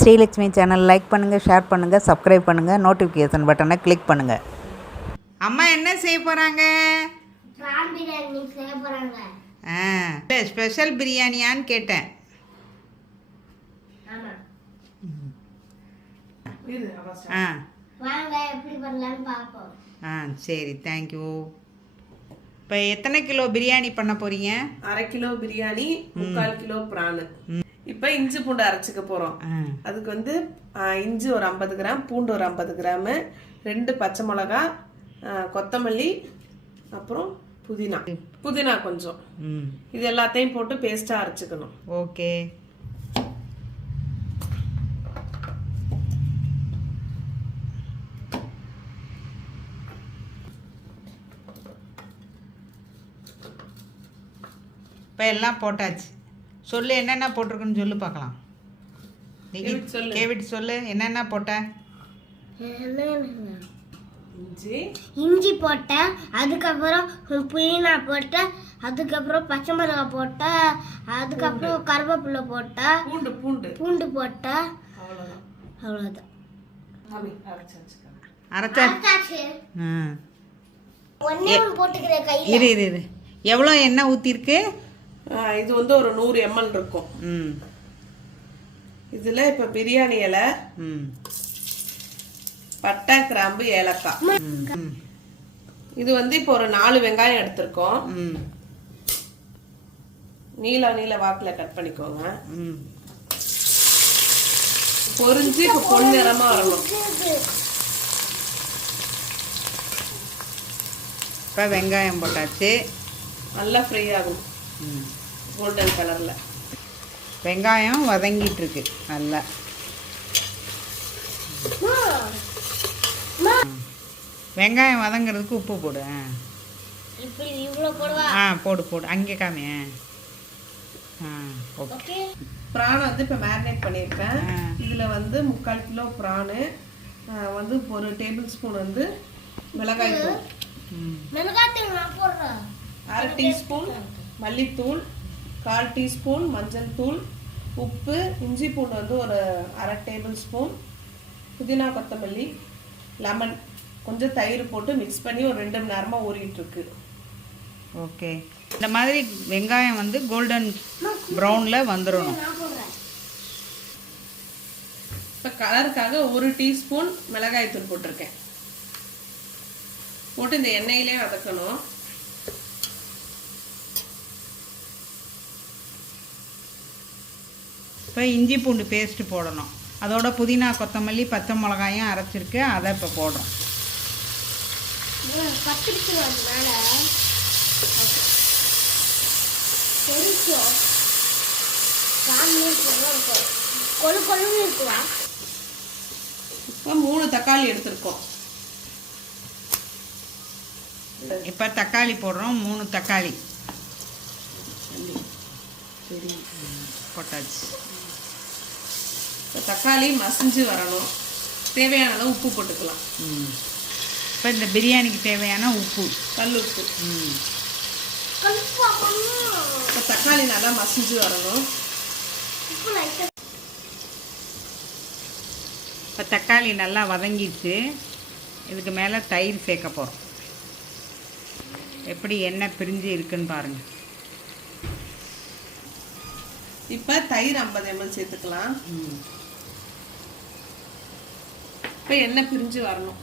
Srilakshmi channel like பண்ணுங்கள் share பண்ணுங்கள் subscribe பண்ணுங்கள் நோட்டிஃபிகேஷன் பட்டனை கிளிக் பண்ணுங்கள் அம்மா என்ன செய்ய போகிறாங்க பிரான் பிரியாணி செய்ய போறாங்க. ஆ இல்லை ஸ்பெஷல் பிரியாணியான்னு கேட்டேன். ஆமா. ஆ. ஆ சரி தேங்க்யூ இப்போ எத்தனை கிலோ பிரியாணி பண்ண போகிறீங்க அரை கிலோ பிரியாணி முக்கால் கிலோ பிரானு. இப்போ இஞ்சி பூண்டு அரைச்சிக்க போறோம். ஆ. அதுக்கு வந்து இஞ்சி ஒரு ஐம்பது கிராம் பூண்டு ஒரு ஐம்பது கிராமு ரெண்டு பச்சை மிளகா கொத்தமல்லி அப்புறம் புதினா. புதினா கொஞ்சம். இது எல்லாத்தையும் போட்டு பேஸ்ட்டாக அரைச்சிக்கணும். ஓகே. இப்போ எல்லாம் போட்டாச்சு. சொல்லு என்னென்ன போட்டிருக்குன்னு சொல்லு பார்க்கலாம். கேவிட் சொல்லு. என்னென்ன போட்ட? இஞ்சி. இஞ்சி போட்டேன் அதுக்கப்புறம் புதினா போட்டேன் அதுக்கப்புறம் பச்சை மிளகாய் போட்டேன் அதுக்கப்புறம் கருவேப்பிலை போட்டேன் பூண்டு பூண்டு. பூண்டு போட்டேன் அவ்வளோதான் அரைச்சாச்சு. போட்டுக்கிறேன் கையில். இரு இரு இரு. எவ்வளோ எண்ணெய் ஊற்றிருக்கு இது வந்து ஒரு நூறு எம்எல் இருக்கும். ம். இதில் இப்போ பிரியாணி இலை பட்டை கிராம்பு ஏலக்காய். இது வந்து இப்போ ஒரு நாலு வெங்காயம் எடுத்திருக்கோம். ம். நீல நீல வாக்கில் கட் பண்ணிக்கோங்க. ம். பொரிஞ்சு இப்போ பொன்னிறமா வரணும். இப்போ வெங்காயம் போட்டாச்சு. நல்லா ஃப்ரை ஆகும். ம். கோல்டன் கலர்ல. வெங்காயம் வதங்கிட்டு இருக்கு நல்லா வெங்காயம் வதங்கிறதுக்கு உப்பு போடு ஆ. போடு போடு. அங்கே காமி ஆ. ஓகே. ப்ரானை வந்து இப்போ மேரினேட் பண்ணியிருக்கேன். இதில் வந்து முக்கால் கிலோ ப்ரானு வந்து ஒரு டேபிள் ஸ்பூன் வந்து மிளகாய் தூள். ம். மிளகாத்தூள் நான் போடுறேன். அரை டீஸ்பூன் மல்லித்தூள் கால் டீஸ்பூன் மஞ்சள் தூள் உப்பு இஞ்சி பூண்டு வந்து ஒரு அரை டேபிள் ஸ்பூன் புதினா கொத்தமல்லி லெமன். கொஞ்சம் தயிர் போட்டு மிக்ஸ் பண்ணி ஒரு ரெண்டு மணி நேரமாக ஊறிட்டு இருக்கு ஓகே. இந்த மாதிரி வெங்காயம் வந்து கோல்டன் ப்ரௌனில் வந்துடணும் இப்போ கலருக்காக ஒரு டீஸ்பூன் மிளகாய் தூள் போட்டிருக்கேன். போட்டு இந்த எண்ணெயிலே வதக்கணும். இப்போ இஞ்சி பூண்டு பேஸ்ட்டு போடணும். அதோட புதினா கொத்தமல்லி பச்சை மிளகாயும் அரைச்சிருக்கு. அதை இப்போ போடுறோம். இப்போ மூணு தக்காளி எடுத்திருக்கோம். இப்போ தக்காளி போடுறோம். மூணு தக்காளி. சரி போட்டாச்சு. இப்போ தக்காளி மசிஞ்சு வரணும். தேவையான அளவு உப்பு போட்டுக்கலாம். ம். இப்போ இந்த பிரியாணிக்கு தேவையான உப்பு. கல் உப்பு இப்போ தக்காளி நல்லா மசிஞ்சு வரணும். இப்போ தக்காளி நல்லா வதங்கிடுச்சு. இதுக்கு மேலே தயிர் சேர்க்க போகிறோம் எப்படி எண்ணெய் பிரிஞ்சு இருக்குன்னு பாருங்கள் இப்போ தயிர் ஐம்பது எம்எல் சேர்த்துக்கலாம். ம். இப்போ எண்ணெய் பிரிஞ்சு வரணும்?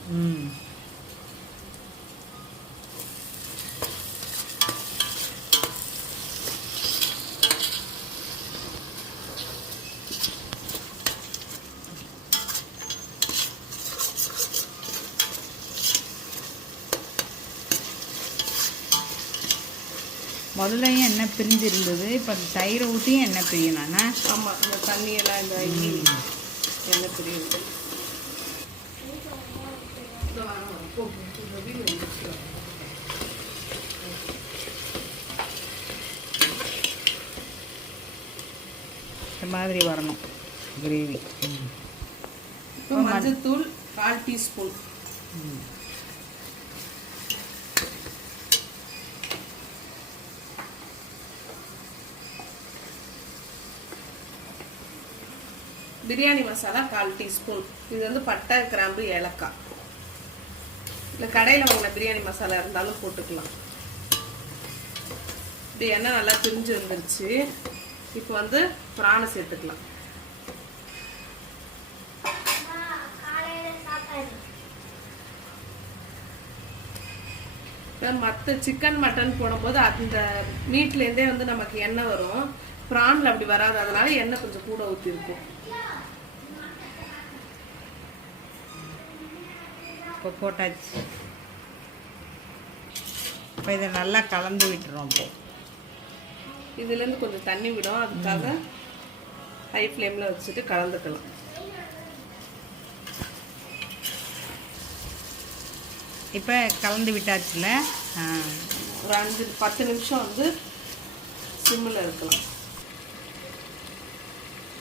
முதல்லையும் எண்ணெய் பிரிஞ்சு இருந்தது இப்போ தயிரை ஊற்றியும் எண்ணெய் பிரியணும்னா ஆமாம் இந்த தண்ணியெல்லாம் இந்த எண்ணெய் பிரியுது? இந்த மாதிரி வரணும். கிரேவி இப்போ மஞ்சத்தூள் கால் டீஸ்பூன். பிரியாணி மசாலா கால் டீஸ்பூன். இது வந்து பட்டை கிராம்பு ஏலக்காய். இல்லை கடையில் வாங்கின பிரியாணி மசாலா இருந்தாலும் போட்டுக்கலாம். இப்படி எண்ணெய் நல்லா பிரிஞ்சு வந்துருச்சு. இப்போ வந்து பிராணை சேர்த்துக்கலாம். இப்போ மற்ற சிக்கன் மட்டன் போடும்போது அந்த மீட்லேருந்தே வந்து நமக்கு எண்ணெய் வரும். ப்ரானில் அப்படி வராது. அதனால எண்ணெய் கொஞ்சம் கூட ஊற்றிருக்கும் இப்போ போட்டாச்சு. இப்போ இதை நல்லா கலந்து விட்டுறோம். இப்போ இதுலேருந்து கொஞ்சம் தண்ணி விடும். அதுக்காக ஹை ஃப்ளேமில் வச்சுட்டு கலந்துக்கலாம். இப்போ கலந்து விட்டாச்சுல. ஒரு அஞ்சு பத்து நிமிஷம் வந்து சிம்மில் இருக்கலாம்.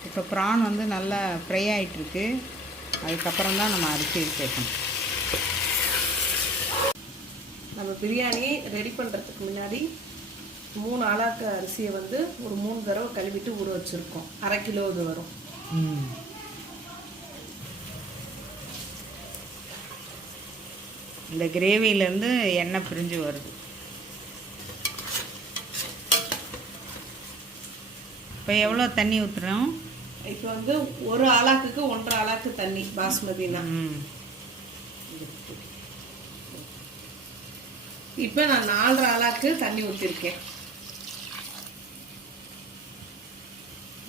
இப்போ ப்ரான் வந்து நல்லா ஃப்ரை ஆகிட்டுருக்கு அதுக்கப்புறம் தான் நம்ம அரிசி சேர்க்கணும். நம்ம பிரியாணி ரெடி பண்ணுறதுக்கு முன்னாடி மூணு ஆளாக்கு அரிசியை வந்து ஒரு மூணு தடவை கழுவிட்டு ஊற வச்சுருக்கோம். அரை கிலோ இது வரும். இந்த கிரேவிலேருந்து எண்ணெய் பிரிஞ்சு வருது. இப்போ எவ்வளோ தண்ணி ஊற்றுறோம் இப்போ வந்து ஒரு ஆளாக்குக்கு ஒன்றரை ஆளாக்கு தண்ணி பாஸ்மதினா. இப்போ நான் நாலரை ஆளாக்கு தண்ணி ஊற்றிருக்கேன்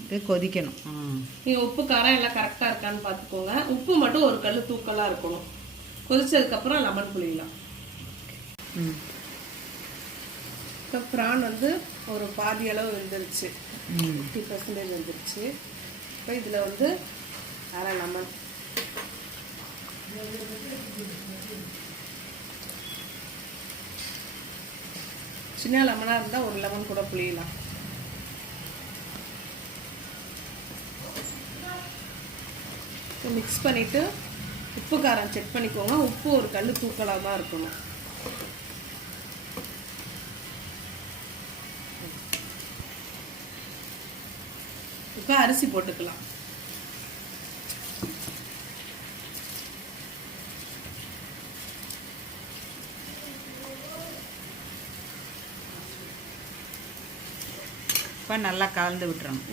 இது கொதிக்கணும். நீங்கள் உப்பு காரம் எல்லாம் கரெக்டாக இருக்கான்னு பார்த்துக்கோங்க உப்பு மட்டும் ஒரு கல் தூக்கலாக இருக்கணும். கொதிச்சதுக்கப்புறம் லெமன் புளியலாம் இப்போ ப்ரான் வந்து ஒரு பாதி அளவு வெந்துருச்சு. ஃபிஃப்டி பர்சன்டேஜ் வந்துருச்சு. இப்போ இதில் வந்து அரை லெமன். சின்ன லெமனாக இருந்தால் ஒரு லெமன் கூட புளியலாம். மிக்ஸ் பண்ணிவிட்டு உப்பு காரம் செக் பண்ணிக்கோங்க. உப்பு ஒரு கல் தூக்கலாக தான் இருக்கணும். இப்போ அரிசி போட்டுக்கலாம். இப்போ நல்லா கலந்து விட்டுறணும்.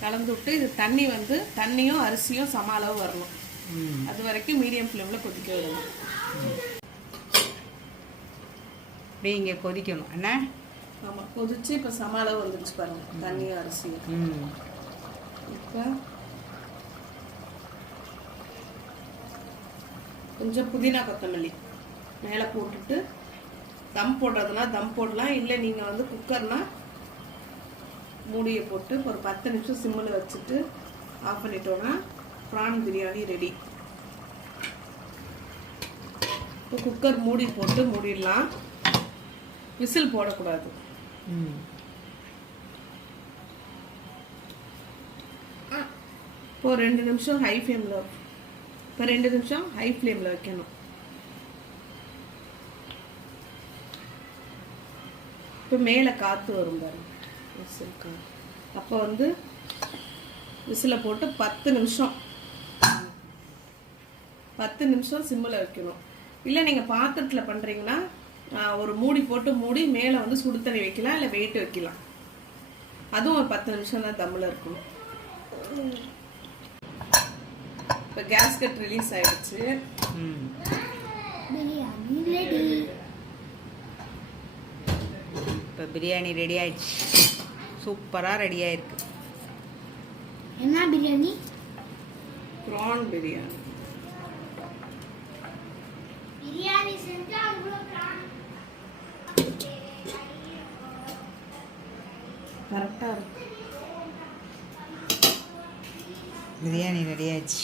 கலந்து விட்டு இது தண்ணி வந்து தண்ணியும் அரிசியும் சம அளவு வரணும். அது வரைக்கும் மீடியம் ஃப்ளேமில் கொதிக்க விடணும். அப்படியே இங்கே கொதிக்கணும். என்ன ஆமாம் கொதிச்சு இப்போ சம அளவு வந்துருச்சு பாருங்க தண்ணியும் அரிசியும் இப்போ கொஞ்சம் புதினா கொத்தமல்லி மேலே போட்டுட்டு தம் போடுறதுனா தம் போடலாம் இல்லை நீங்கள் வந்து குக்கர்னா மூடியை போட்டு ஒரு பத்து நிமிஷம் சிம்மில் வச்சுட்டு ஆஃப் பண்ணிட்டோன்னா ப்ரான் பிரியாணி ரெடி இப்போ குக்கர் மூடி போட்டு மூடிடலாம். விசில் போடக்கூடாது. ம். இப்போ ரெண்டு நிமிஷம் ஹை ஃப்ளேமில் இப்போ ரெண்டு நிமிஷம் ஹை ஃப்ளேமில் வைக்கணும். இப்போ மேலே காற்று வரும் பாருங்க. விசில் அப்போ வந்து விசிலை போட்டு பத்து நிமிஷம். பத்து நிமிஷம் சிம்மில் வைக்கணும். இல்லை நீங்கள் பாத்திரத்தில் பண்ணுறீங்கன்னா ஒரு மூடி போட்டு மூடி மேலே வந்து சுடு தண்ணி வைக்கலாம் இல்லை வெயிட் வைக்கலாம். அதுவும் ஒரு பத்து நிமிஷம் தான் தம்மில் இருக்கணும். இப்போ கேஸ்கட் ரிலீஸ் ஆயிடுச்சு. இப்போ பிரியாணி ரெடி ஆயிடுச்சு. சூப்பராக ரெடி ஆயிருக்கு. என்ன பிரியாணி? ப்ரான் பிரியாணி பிரியாணி கரெக்டாக இருக்கு. பிரியாணி ரெடி ஆயிடுச்சு.